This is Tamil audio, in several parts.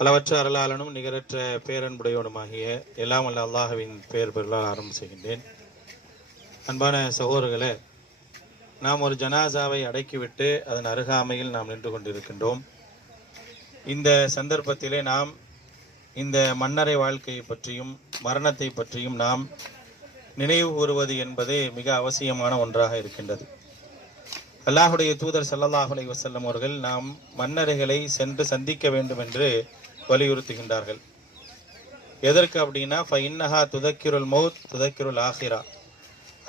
அளவற்ற அருளாளனும் நிகரற்ற பேரன்புடையோனுமாகிய எல்லாம் வல்ல அல்லாஹ்வின் பெயர் பெருளால் ஆரம்பம் செய்கின்றேன். அன்பான சகோதரர்களே, நாம் ஒரு ஜனாசாவை அடக்கிவிட்டு அதன் அருகாமையில் நாம் நின்று கொண்டிருக்கின்றோம். இந்த சந்தர்ப்பத்திலே நாம் இந்த மன்னரை வாழ்க்கையை பற்றியும் மரணத்தை பற்றியும் நாம் நினைவு கூறுவது என்பது மிக அவசியமான ஒன்றாக இருக்கின்றது. அல்லாஹுடைய தூதர் ஸல்லல்லாஹு அலைஹி வஸல்லம் அவர்கள் நாம் மன்னரைகளை சென்று சந்திக்க வேண்டும் என்று வலியுறுத்துகின்றார்கள். எதற்கு அப்படின்னா, ஃபஇன்னஹா துதக்கிருல் மௌத் துதக்கிருல் ஆஹிரா,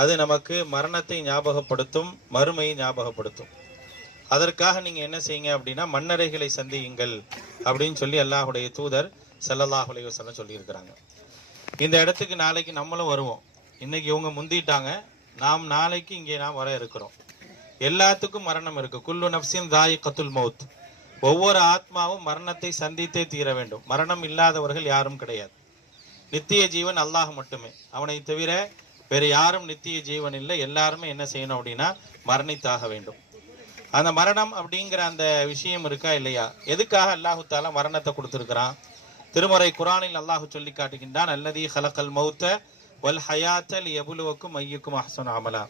அது நமக்கு மரணத்தை ஞாபகப்படுத்தும், மறுமையை ஞாபகப்படுத்தும். அதற்காக நீங்க என்ன செய்யுங்க அப்படின்னா, மன்னரைகளை சந்தியுங்கள் அப்படின்னு சொல்லி அல்லாஹுடைய தூதர் ஸல்லல்லாஹு அலைஹி வஸல்லம் சொல்லியிருக்கிறாங்க. இந்த இடத்துக்கு நாளைக்கு நம்மளும் வருவோம். இன்னைக்கு இவங்க முந்திட்டாங்க, நாம் நாளைக்கு இங்கே நாம் வர இருக்கிறோம். எல்லாத்துக்கும் மரணம் இருக்கு. குல்லு நஃப்ஸின் தாயிகத்துல் மௌத், ஒவ்வொரு ஆத்மாவும் மரணத்தை சந்தித்தே தீர வேண்டும். மரணம் இல்லாதவர்கள் யாரும் கிடையாது. நித்திய ஜீவன் அல்லாஹ் மட்டுமே, அவனை தவிர வேறு யாரும் நித்திய ஜீவன் இல்லை. எல்லாருமே என்ன செய்யணும் அப்படின்னா மரணித்தாக வேண்டும். அந்த மரணம் அப்படிங்கிற அந்த விஷயம் இருக்கா இல்லையா? எதுக்காக அல்லாஹு தாலா மரணத்தை கொடுத்திருக்கிறான்? திருமறை குரானில் அல்லாஹு சொல்லி காட்டுகின்றான், அல்லதி ஹலக்கல் மௌத்த வல் ஹயாத்த லியபுலுவக்கும் ஐயுக்கும் அஹ்சனு அமலா.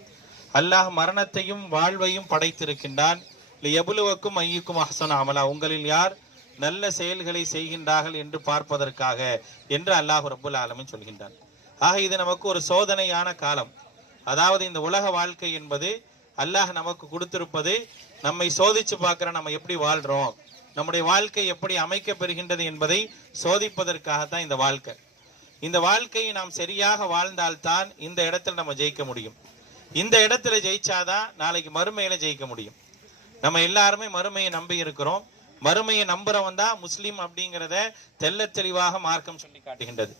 அல்லாஹ் மரணத்தையும் வாழ்வையும் படைத்திருக்கின்றான். லியபுலுவக்கும் ஐயுக்கும் அஹ்சனு அமலா, உங்களில் யார் நல்ல செயல்களை செய்கின்றார்கள் என்று பார்ப்பதற்காக என்று அல்லாஹ் ரப்புல் ஆலமீன் சொல்கின்றான். ஆக இது நமக்கு ஒரு சோதனையான காலம். அதாவது இந்த உலக வாழ்க்கை என்பது அல்லாஹ் நமக்கு கொடுத்திருப்பது, நம்மை சோதிச்சு பார்க்கிற நம்ம எப்படி வாழ்றோம், நம்முடைய வாழ்க்கை எப்படி அமைக்க பெறுகின்றது என்பதை சோதிப்பதற்காகத்தான் இந்த வாழ்க்கை. இந்த வாழ்க்கையை நாம் சரியாக வாழ்ந்தால்தான் இந்த இடத்துல நம்ம ஜெயிக்க முடியும். இந்த இடத்துல ஜெயிச்சாதான் நாளைக்கு மறுமையில ஜெயிக்க முடியும். நம்ம எல்லாருமே மறுமையை நம்பி இருக்கிறோம். மறுமையை நம்புறவன் தான் முஸ்லீம் அப்படிங்கிறத தெல்ல தெளிவாக மார்க்கம் சொல்லி காட்டுகின்றது.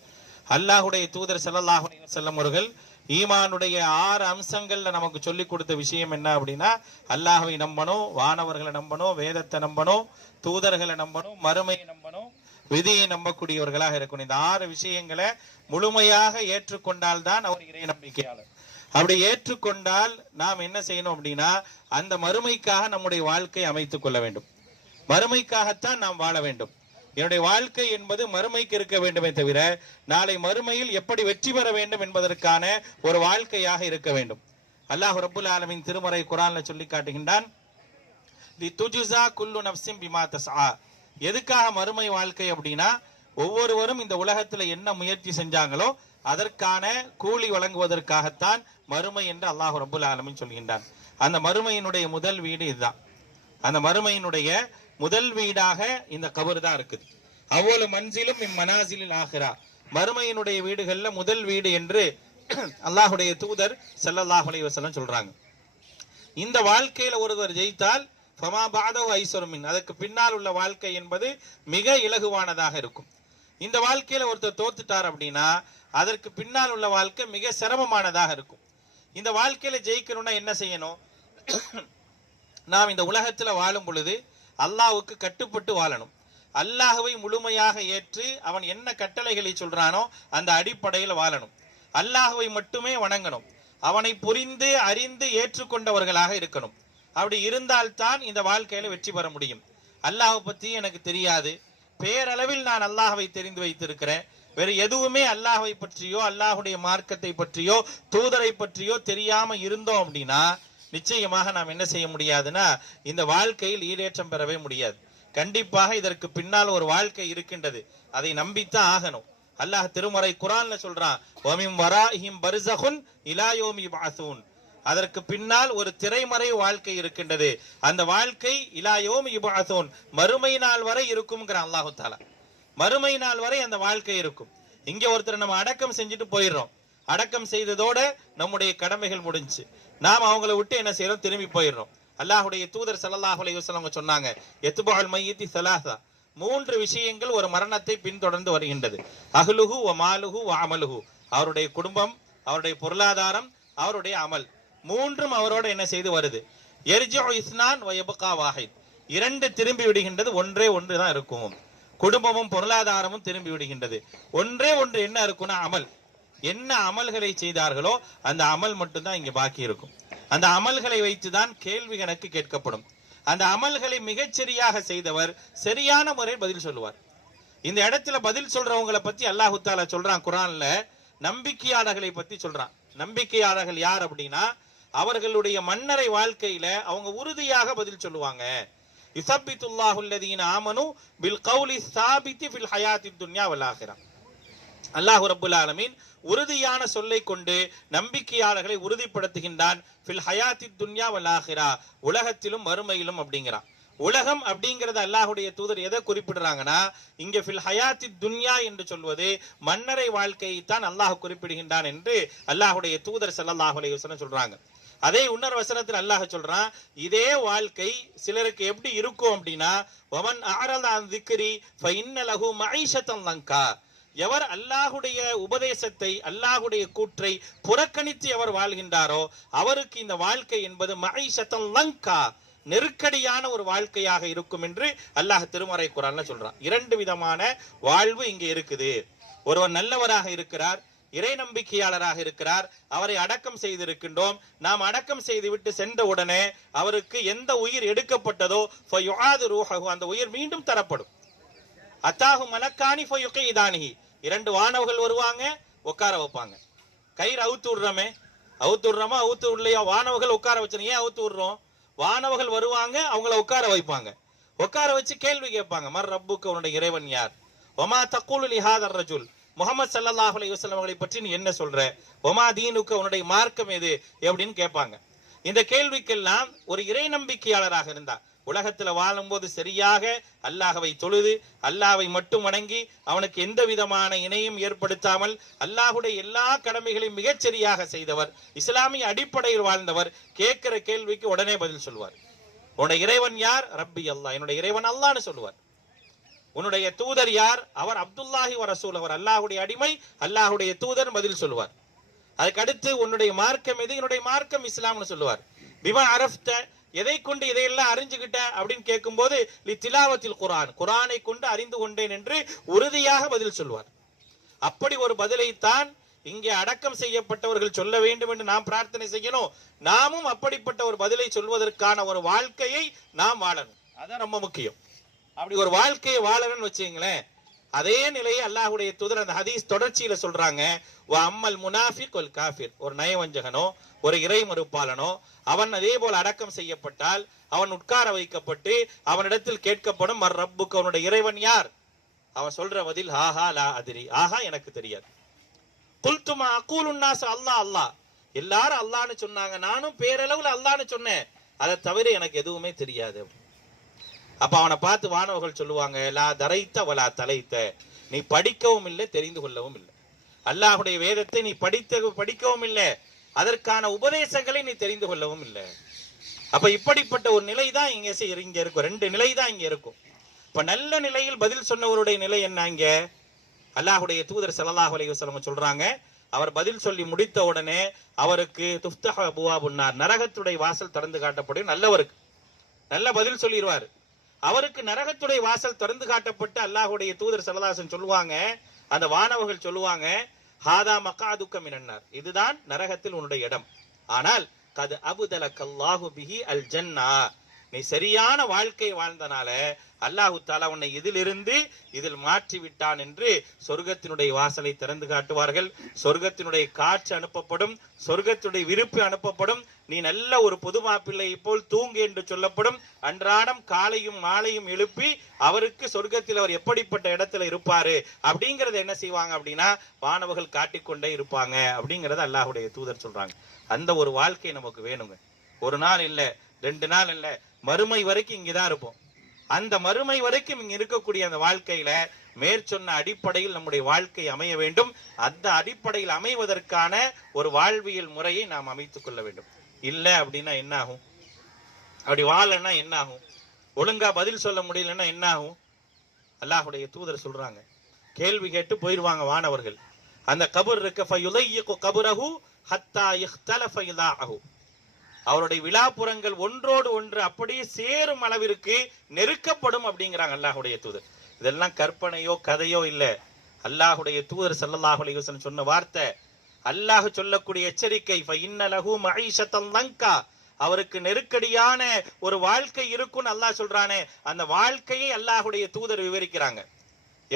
அல்லாஹுடைய தூதர் ஸல்லல்லாஹு அலைஹி வஸல்லம் அவர்கள் ஈமானுடைய 6 அம்சங்கள்ல நமக்கு சொல்லி கொடுத்த விஷயம் என்ன அப்படின்னா, அல்லாஹ்வை நம்பணும், வானவர்களை நம்பணும், வேதத்தை நம்பணும், தூதர்களை நம்பணும், மறுமையை நம்பணும், விதியை நம்பக்கூடியவர்களாக இருக்கணும். இந்த 6 விஷயங்களை முழுமையாக ஏற்றுக்கொண்டால் தான் அவர் இறை நம்பிக்கையாளர். அப்படி ஏற்றுக்கொண்டால் நாம் என்ன செய்யணும் அப்படின்னா, அந்த மறுமைக்காக நம்முடைய வாழ்க்கை அமைத்துக் கொள்ள வேண்டும். மறுமைக்காகத்தான் நாம் வாழ வேண்டும். என்னுடைய வாழ்க்கை என்பது மறுமைக்கு இருக்க வேண்டுமே தவிர நாளை மறுமையில் எப்படி வெற்றி பெற வேண்டும் என்பதற்கான ஒரு வாழ்க்கையாக இருக்க வேண்டும். அல்லாஹ் ரப்புல் ஆலமீன் திருமறை குர்ஆன்ல சொல்லி காட்டுகின்றான், லிதுஜ்ஸா குல்லு நஃப்ஸின் பிமா தஸ்ஆ. எதுக்காக மறுமை வாழ்க்கை அப்படின்னா, ஒவ்வொருவரும் இந்த உலகத்துல என்ன முயற்சி செஞ்சாங்களோ அதற்கான கூலி வழங்குவதற்காகத்தான் மறுமை என்று அல்லாஹ் ரப்புல் ஆலமீன் சொல்கின்றான். அந்த மறுமையினுடைய முதல் வீடு இதுதான். அந்த மறுமையினுடைய முதல் வீடாக இந்த கபர் தான் இருக்குது. அவ்வளவு மன்சிலும் இம்மனாசிலில் ஆகிரா, மறுமையினுடைய வீடுகள்ல முதல் வீடு என்று அல்லாஹுடைய தூதர் ஸல்லல்லாஹு அலைஹி வஸல்லம் சொல்றாங்க. இந்த வாழ்க்கையில ஒருவர் ஜெயித்தால் ஃபமா பஅதஹு ஐஸரு மின், அதற்கு பின்னால் உள்ள வாழ்க்கை என்பது மிக இலகுவானதாக இருக்கும். இந்த வாழ்க்கையில ஒருத்தர் தோத்துட்டார் அப்படின்னா அதற்கு பின்னால் உள்ள வாழ்க்கை மிக சிரமமானதாக இருக்கும். இந்த வாழ்க்கையில ஜெயிக்கணும்னா என்ன செய்யணும்? நாம் இந்த உலகத்துல வாழும் பொழுது அல்லாஹ்வுக்கு கட்டுப்பட்டு வாழணும். அல்லாஹ்வை முழுமையாக ஏற்று அவன் என்ன கட்டளைகளை சொல்றானோ அந்த அடிப்படையில் வாழணும். அல்லாஹ்வை மட்டுமே வணங்கணும். அவனை புரிந்து அறிந்து ஏற்றுக்கொண்டவர்களாக இருக்கணும். அப்படி இருந்தால்தான் இந்த வாழ்க்கையில வெற்றி பெற முடியும். அல்லாஹ்வை பத்தி எனக்கு தெரியாது, பேரளவில் நான் அல்லாஹ்வை தெரிந்து வைத்திருக்கிறேன், வேறு எதுவுமே அல்லாஹ்வை பற்றியோ அல்லாஹுடைய மார்க்கத்தை பற்றியோ தூதரை பற்றியோ தெரியாம இருந்தோம் அப்படின்னா நிச்சயமாக நாம் என்ன செய்ய முடியாதுன்னா இந்த வாழ்க்கையில் ஈடேற்றம் பெறவே முடியாது. கண்டிப்பாக இதற்கு பின்னால் ஒரு வாழ்க்கை இருக்கின்றது, அதை நம்பித்தான் ஆகணும். அல்லாஹ் திருமறை குர்ஆன்ல சொல்றான், வமின் வராஹிம் பர்ஸகுன் இலா யௌமி யுபஅஸூன், அதற்கு பின்னால் ஒரு திரைமறை வாழ்க்கை இருக்கின்றது. அந்த வாழ்க்கை இலா யௌமி யுபஅஸூன், மறுமை நாள் வரை இருக்கும்ங்கற அல்லாஹ் தஆலா. மறுமை நாள் வரை அந்த வாழ்க்கை இருக்கும். இங்க ஒருத்தர் நம்ம அடக்கம் செஞ்சுட்டு போயிடுறோம், அடக்கம் செய்ததோட நம்முடைய கடமைகள் முடிஞ்சு, நாம் அவங்களை விட்டு என்ன செய்யறோம்? திரும்பி போயிடுறோம். அல்லாஹுடைய தூதர் ஸல்லல்லாஹு அலைஹி வஸல்லம் சொன்னாங்க, யத்புல் மையத்தி ஸலாஸா, 3 விஷயங்கள் ஒரு மரணத்தை பின்தொடர்ந்து வருகின்றது. அஹ்லுஹு வ மாலுஹு வ அமலுஹு, அவருடைய குடும்பம், அவருடைய பொருளாதாரம், அவருடைய அமல், 3ம் அவரோட என்ன செய்து வருது. யர்ஜிஉ இஸ்னான் வ யப்கா வாஹித், 2 திரும்பி விடுகின்றது, ஒன்றே ஒன்று தான் இருக்கும். குடும்பமும் பொருளாதாரமும் திரும்பி விடுகின்றது, ஒன்றே ஒன்று என்ன இருக்கும்னா அமல். என்ன அமல்களை செய்தார்களோ அந்த அமல் மட்டும்தான் இங்க பாக்கி இருக்கும். அந்த அமல்களை வைத்துதான் கேள்வி கணக்கு கேட்கப்படும். அந்த அமல்களை மிகச்சரியாக செய்தவர் சரியான முறையில் பதில் சொல்லுவார். இந்த இடத்துல பதில் சொல்றவங்களை பத்தி அல்லாஹு தாலா சொல்றான் குர்ஆன்ல, நம்பிக்கையாளர்களை பத்தி சொல்றான். நம்பிக்கையாளர்கள் யார் அப்படின்னா, அவர்களுடைய மன்னரை வாழ்க்கையில அவங்க உறுதியாக பதில் சொல்லுவாங்க. யுஸப்பித்துல்லாஹு அல்லதீன ஆமனு பில் கௌலி ஸாபித்தி ஃபில் ஹயாத்தித் துன்யா வல் ஆகிரா. அல்லாஹ் ரப்புல் ஆலமீன் உறுதியான சொல்லை கொண்டு நம்பிக்கையாளர்களை உறுதிப்படுத்துகின்றான். ஃபில் ஹயாத்தித் துன்யா வல் ஆகிரா, உலகத்திலும் மறுமையிலும் அப்படிங்கிறான். உலகம் அப்படிங்கறத அல்லாஹ்வுடைய தூதர் எதை குறிப்பிடுறாங்கன்னா, இங்க ஃபில் ஹயாத்தித் துன்யா என்று சொல்வது மன்னரை வாழ்க்கையை தான் அல்லாஹ் குறிப்பிடுகின்றான் என்று அல்லாஹ்வுடைய தூதர் ஸல்லல்லாஹு அலைஹி வஸல்லம் சொல்றாங்க. அதே இன்னொரு வசனத்தில் அல்லாஹ் சொல்றான், இதே வாழ்க்கை சிலருக்கு எப்படி இருக்கும் அப்படின்னா, வமன் அஅரத அன் ذிக்ரி ஃபஇன்ன லஹு மஈஷத்தன் லங்கா, எவர் அல்லாஹ்வுடைய உபதேசத்தை அல்லாஹ்வுடைய கூற்றை புறக்கணித்து எவர் வாழ்கின்றாரோ அவருக்கு இந்த வாழ்க்கை என்பது மஈஷத்தன் லங்கா, நெருக்கடியான ஒரு வாழ்க்கையாக இருக்கும் என்று அல்லாஹ் திருமறை குர்ஆன்ல சொல்றான். இரண்டு விதமான வாழ்வு இங்க இருக்குது. ஒருவர் நல்லவராக இருக்கிறார், இறை நம்பிக்கையாளராக இருக்கிறார், அவரை அடக்கம் செய்திருக்கின்றோம். நாம் அடக்கம் செய்துவிட்டு சென்ற உடனே அவருக்கு எந்த உயிர் எடுக்கப்பட்டதோ ஃபயுஆது ரூஹு, அந்த உயிர் மீண்டும் தரப்படும். அத்தாஹு மலக்கானி ஃபயுகீதானிஹி, இரண்டு வானவர்கள் வருவாங்க, உட்கார வைப்பாங்க. கயிறு அவுத்து விடுறோமே, அவுத்து விடலையா? வானவர்கள் உட்கார வச்சு, ஏன் அவுத்து விடுறோம்? வானவர்கள் வருவாங்க, அவங்கள உட்கார வைப்பாங்க. உட்கார வச்சு கேள்வி கேட்பாங்க, மர் ரப்புக்கு, உன்னுடைய இறைவன் யார்? ஒமா தக்கூலு லிஹாதர் ரஜுல், முஹம்மது ஸல்லல்லாஹு அலைஹி வஸல்லம் அவர்களை பற்றி நீ என்ன சொல்ற? ஒமா தீனுக்கு, உன்னுடைய மார்க்கம் எது அப்படின்னு கேட்பாங்க. இந்த கேள்விக்கெல்லாம் ஒரு இறை நம்பிக்கையாளராக இருந்தா, உலகத்துல வாழும்போது சரியாக அல்லாஹ்வை தொழுது அல்லாஹ்வை மட்டும் வணங்கி அவனுக்கு எந்த விதமான இணையும் ஏற்படுத்தாமல் அல்லாஹ்வுடைய எல்லா கடமைகளையும் மிகச்சரியாக செய்தவர், இஸ்லாமிய அடிப்படையில் வாழ்ந்தவர், கேட்கிற கேள்விக்கு உடனே பதில் சொல்வார். உன்னுடைய இறைவன் யார்? ரப்பி அல்லாஹ், என்னுடைய இறைவன் அல்லாஹ்னு சொல்லுவார். உன்னுடைய தூதர் யார்? அவர் அப்துல்லாஹி வ ரசூல், அவர் அல்லாஹ்வுடைய அடிமை, அல்லாஹ்வுடைய தூதர் பதில் சொல்லுவார். அதுக்கு அடுத்து உன்னுடைய மார்க்கம் எது? என்னுடைய மார்க்கம் இஸ்லாம்னு சொல்லுவார். பிமா அரஃப்த, எதை கொண்டு இதையெல்லாம் அறிஞ்சுக்கிட்ட அப்படின்னு கேட்கும்போது லி திலாவத்தில் குர்ஆன், குர்ஆனை கொண்டு அறிந்து கொண்டேன் என்று உறுதியாக பதில் சொல்வார். அப்படி ஒரு பதிலைத்தான் இங்கே அடக்கம் செய்யப்பட்டவர்கள் சொல்ல வேண்டும் என்று நாம் பிரார்த்தனை செய்யணும். நாமும் அப்படிப்பட்ட ஒரு பதிலை சொல்வதற்கான ஒரு வாழ்க்கையை நாம் வாழணும். அதான் ரொம்ப முக்கியம். அப்படி ஒரு வாழ்க்கையை வாழணும்னு வச்சுங்களேன், அதே நிலையை அல்லாஹ்வுடைய தூதர் அந்த ஹதீஸ் தொடர்ச்சியில சொல்றாங்க. வ அம்மல் முனாஃபிக் வல் காஃபிர், ஒரு நயவஞ்சகனோ ஒரு இறை மறுப்பாளனோ அவன் அதே போல அடக்கம் செய்யப்பட்டால் அவன் உட்கார வைக்கப்பட்டு அவனிடத்தில் கேட்கப்படும், மர் ரப்புக்கு, அவனுடைய இறைவன் யார்? அவன் சொல்ற பதில் ஆஹா லா அதிரி, ஆஹா எனக்கு தெரியாது. குல்துமா அகூலுன் நாஸ் அல்லாஹ் அல்லாஹ், எல்லாரும் அல்லாஹ்னு சொன்னாங்க, நானும் பேரளவுல அல்லாஹ்னு சொன்னேன், அதை தவிர எனக்கு எதுவுமே தெரியாது. அப்ப அவனை பார்த்து வானவர்கள் சொல்லுவாங்க, லா தரைத்த வலா தலைத்த, நீ படிக்கவும் இல்லை தெரிந்து கொள்ளவும் இல்லை. அல்லாஹ்வுடைய வேதத்தை நீ படிக்கவும் இல்லை, அதற்கான உபதேசங்களை நீ தெரிந்து கொள்ளவும் இல்லை. அப்ப இப்படிப்பட்ட ஒரு நிலை தான் இங்க இருக்கும். ரெண்டு நிலை தான் இங்க இருக்கும். இப்ப நல்ல நிலையில் பதில் சொன்னவருடைய நிலை என்ன? இங்க அல்லாஹ்வுடைய தூதர் ஸல்லல்லாஹு அலைஹி வஸல்லம் சொல்றாங்க, அவர் பதில் சொல்லி முடித்த உடனே அவருக்கு துஃப்தஹ அபுவாபுன் நார், நரகத்துடைய வாசல் திறந்து காட்டப்படும். நல்லவருக்கு நல்ல பதில் சொல்லிடுவார். அவருக்கு நரகத்துடைய வாசல் திறந்து காட்டப்பட்டு அல்லாஹ்வுடைய தூதர் ஸல்லல்லாஹு அலைஹி வஸல்லம் சொல்லுவாங்க, அந்த வானவர்கள் சொல்லுவாங்க, ஹாதா மகாதுக்க மினன்னார், இதுதான் நரகத்தில் உன்னுடைய இடம். ஆனால் கது அபுதலக்கல்லாஹு பிஹி அல் ஜன்னா, நீ சரியான வாழ்க்கை வாழ்ந்தனால அல்லாஹு தஆலா உன்னை இதில் மாற்றி விட்டான் என்று சொர்க்கத்தினுடைய வாசலை திறந்து காட்டுவார்கள். சொர்க்கத்தினுடைய காற்று அனுப்பப்படும், சொர்க்கத்தினுடைய விருப்பு அனுப்பப்படும். நீ நல்ல ஒரு பொது மாப்பிள்ளை போல் தூங்கு என்று சொல்லப்படும். அன்றாடம் காலையும் மாலையும் எழுப்பி அவருக்கு சொர்க்கத்தில் அவர் எப்படிப்பட்ட இடத்துல இருப்பாரு அப்படிங்கறத என்ன செய்வாங்க அப்படின்னா வானவர்கள் காட்டிக்கொண்டே இருப்பாங்க அப்படிங்கறத அல்லாஹ்வுடைய தூதர் சொல்றாங்க. அந்த ஒரு வாழ்க்கை நமக்கு வேணுங்க. ஒரு நாள் இல்ல, 2 நாள் இல்ல, மறுமை வரைக்கும் இங்கதான் இருப்போம். அந்த மறுமை வரைக்கும் இங்க இருக்கக்கூடிய அந்த வாழ்க்கையில மேற்சொன்ன அடிப்படையில் நம்முடைய வாழ்க்கை அமைய வேண்டும். அந்த அடிப்படையில் அமைவதற்கான ஒரு வாழ்வியல் முறையை நாம் அமைத்துக் கொள்ள வேண்டும். இல்ல அப்படின்னா என்ன ஆகும்? அப்படி வாழன்னா என்ன ஆகும்? ஒழுங்கா பதில் சொல்ல முடியலன்னா என்ன ஆகும்? அல்லாஹ்வுடைய தூதர் சொல்றாங்க, கேள்வி கேட்டு போயிருவாங்க வானவர்கள். அந்த கபர் இருக்க ஃபயுலையிகு கபரஹு ஹத்தா இஹ்தலஃப இலாஹு, அவருடைய விழாப்புறங்கள் ஒன்றோடு ஒன்று அப்படியே சேரும் அளவிற்கு நெருக்கப்படும் அப்படிங்கிறாங்க அல்லாஹ்வுடைய தூதர். இதெல்லாம் கற்பனையோ கதையோ இல்ல, அல்லாஹ்வுடைய தூதர் ஸல்லல்லாஹு அலைஹி வஸல்லம் சொன்ன வார்த்தை. அல்லாஹ் சொல்லக்கூடிய எச்சரிக்கை, ஃபஇன்ன லஹு மஈஷத்தன் லங்கா, அவருக்கு நெருக்கடியான ஒரு வாழ்க்கை இருக்குன்னு அல்லாஹ் சொல்றானே, அந்த வாழ்க்கையை அல்லாஹ்வுடைய தூதர் விவரிக்கிறாங்க.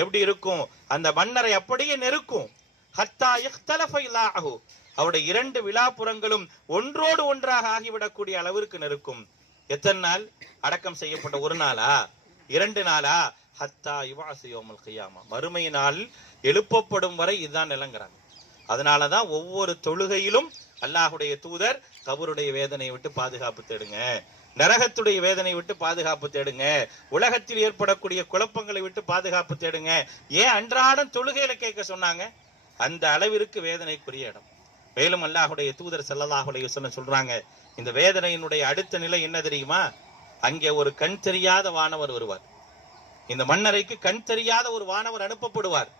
எப்படி இருக்கும்? அந்த மன்னரை அப்படியே நெருக்கும். ஹத்தா இஹ்தலஃப இலாஹு, அவருடைய 2 விழாப்புறங்களும் ஒன்றோடு ஒன்றாக ஆகிவிடக்கூடிய அளவிற்கு நெருக்கும். எத்தனை நாள் அடக்கம் செய்யப்பட்ட? 1 நாளா 2 நாளா? ஹத்தா யுபாஸு யௌமல் கியாமா, மறுமை நாள் எழுப்பப்படும் வரை இதுதான் நிலங்கிறாங்க. அதனாலதான் ஒவ்வொரு தொழுகையிலும் அல்லாஹுடைய தூதர் கபருடைய வேதனையை விட்டு பாதுகாப்பு தேடுங்க, நரகத்துடைய வேதனை விட்டு பாதுகாப்பு தேடுங்க, உலகத்தில் ஏற்படக்கூடிய குழப்பங்களை விட்டு பாதுகாப்பு தேடுங்க. ஏன் அன்றாடம் தொழுகையில கேட்க சொன்னாங்க? அந்த அளவிற்கு வேதனைக்குரிய இடம். மேலும் அல்லாஹுடைய தூதர் ஸல்லல்லாஹு அலைஹி வஸல்லம் சொல்றாங்க, இந்த வேதனையினுடைய அடுத்த நிலை என்ன தெரியுமா? அங்கே ஒரு கண் தெரியாத வானவர் வருவார். இந்த மன்னரைக்கு கண் தெரியாத ஒரு வானவர் அனுப்பப்படுவார்.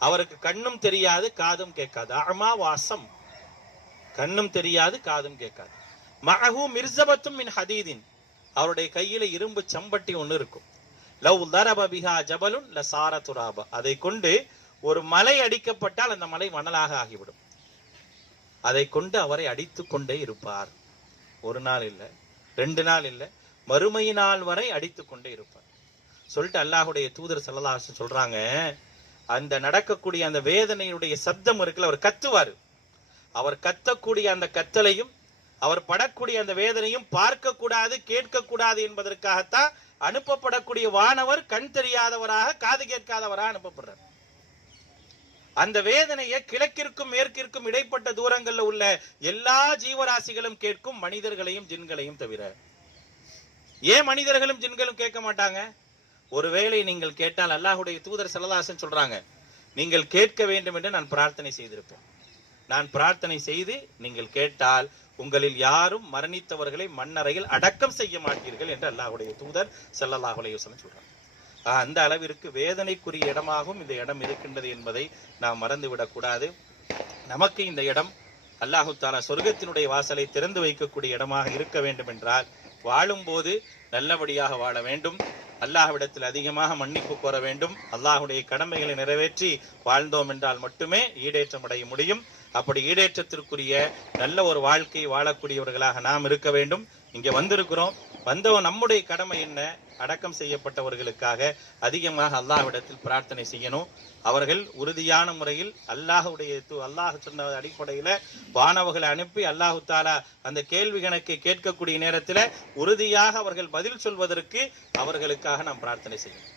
அவருக்கு கண்ணும் தெரியாது, காதும் கேட்காது. அமா வாசம், கண்ணும் தெரியாது, காதும் கேட்காது. மஅஹு மிர்ஸபத்தும் மின் ஹதீதின், அவருடைய கையில இரும்பு சம்பட்டி ஒண்ணு இருக்கும். லவ் தரப பிஹா ஜபலுன் லசார துராபா, அதை கொண்டு ஒரு மலை அடிக்கப்பட்டால் அந்த மலை மணலாக ஆகிவிடும். அதை கொண்டு அவரை அடித்துக் கொண்டே இருப்பார். 1 நாள் இல்ல, 2 நாள் இல்ல, மறுமை நாள் வரை அடித்துக் கொண்டே இருப்பார். சொல்லிட்டு அல்லாஹுடைய தூதர் ஸல்லல்லாஹு அலைஹி வஸல்லம் சொல்றாங்க, அந்த நடக்கக்கூடிய அந்த வேதனையுடைய சப்தம் இருக்குல்ல, அவர் கத்துவார். அவர் கத்தக்கூடிய அந்த கத்தலையும் அவர் படக்கூடிய அந்த வேதனையும் பார்க்க கூடாது, கேட்க கூடாது என்பதற்காகத்தான் அனுப்பப்படக்கூடிய வானவர் கண் தெரியாதவராக, காது கேட்காதவராக அனுப்பப்படுறார். அந்த வேதனையை கிழக்கிற்கும் மேற்கிற்கும் இடைப்பட்ட தூரங்கள்ல உள்ள எல்லா ஜீவராசிகளும் கேட்கும், மனிதர்களையும் ஜின்களையும் தவிர. ஏன் மனிதர்களும் ஜின்களும் கேட்க மாட்டாங்க? ஒருவேளை நீங்கள் கேட்டால், அல்லாஹுடைய தூதர் ஸல்லல்லாஹு அலைஹி வஸல்லம் சொல்றாங்க, நீங்கள் கேட்க வேண்டும் என்று நான் பிரார்த்தனை செய்திருப்பேன். நான் பிரார்த்தனை செய்து நீங்கள் கேட்டால் உங்களில் யாரும் மரணித்தவர்களை மண்ணறையில் அடக்கம் செய்ய மாட்டீர்கள் என்று அல்லாஹுடைய தூதர் ஸல்லல்லாஹு அலைஹி வஸல்லம் சொல்றாங்க. அந்த அளவிற்கு வேதனைக்குரிய இடமாகவும் இந்த இடம் இருக்கின்றது என்பதை நாம் மறந்துவிடக் கூடாது. நமக்கு இந்த இடம் அல்லாஹு தஆலா சொர்க்கத்தினுடைய வாசலை திறந்து வைக்கக்கூடிய இடமாக இருக்க வேண்டும் என்றால், வாழும்போது நல்லபடியாக வாழ வேண்டும், அல்லாஹ்விடத்தில் அதிகமாக மன்னிப்பு கோர வேண்டும், அல்லாஹுடைய கடமைகளை நிறைவேற்றி வாழ்ந்தோம் என்றால் மட்டுமே ஈடேற்றம் அடைய முடியும். அப்படி ஈடேற்றத்திற்குரிய நல்ல ஒரு வாழ்க்கை வாழக்கூடியவர்களாக நாம் இருக்க வேண்டும். இங்க வந்திருக்கிறோம், வந்தவன் நம்முடைய கடமை என்ன? அடக்கம் செய்யப்பட்டவர்களுக்காக அதிகமாக அல்லாஹ்விடத்தில் பிரார்த்தனை செய்யணும். அவர்கள் உறுதியான முறையில் அல்லாஹ் சொன்ன அடிப்படையில வானவர்களை அனுப்பி அல்லாஹு தாலா அந்த கேள்வி கணக்கை கேட்கக்கூடிய நேரத்தில் உறுதியாக அவர்கள் பதில் சொல்வதற்கு அவர்களுக்காக நாம் பிரார்த்தனை செய்யணும்.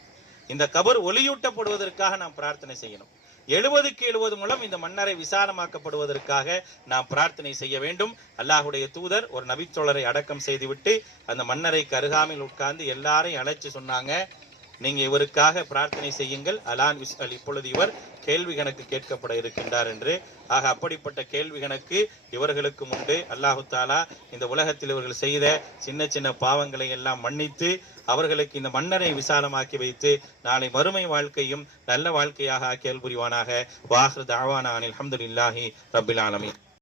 இந்த கபர் ஒளியூட்டப்படுவதற்காக நாம் பிரார்த்தனை செய்யணும். 70க்கு 70 மூலம் இந்த மன்னரை விசாலமாக்கப்படுவதற்காக நாம் பிரார்த்தனை செய்ய வேண்டும். அல்லாஹுடைய தூதர் ஒரு நபித்தோழரை அடக்கம் செய்துவிட்டு அந்த மன்னரைக்கு அருகாமையில் உட்கார்ந்து எல்லாரையும் அழைச்சு சொன்னாங்க, நீங்க இவருக்காக பிரார்த்தனை செய்யுங்கள், அலான் விஸ்அல், இப்பொழுது இவர் கேள்வி கணக்கு கேட்கப்பட இருக்கின்றார் என்று. ஆக அப்படிப்பட்ட கேள்வி கணக்கு இவர்களுக்கும் உண்டு. அல்லாஹு தாலா இந்த உலகத்தில் இவர்கள் செய்த சின்ன சின்ன பாவங்களை எல்லாம் மன்னித்து அவர்களுக்கு இந்த மன்னரை விசாலமாக்கி வைத்து நாளை மறுமை வாழ்க்கையும் நல்ல வாழ்க்கையாக ஆக்கி அருள் புரிவானாக. வாஹிரு தஅவானா அனில் ஹம்துலில்லாஹி ரப்பில் ஆலமீன்.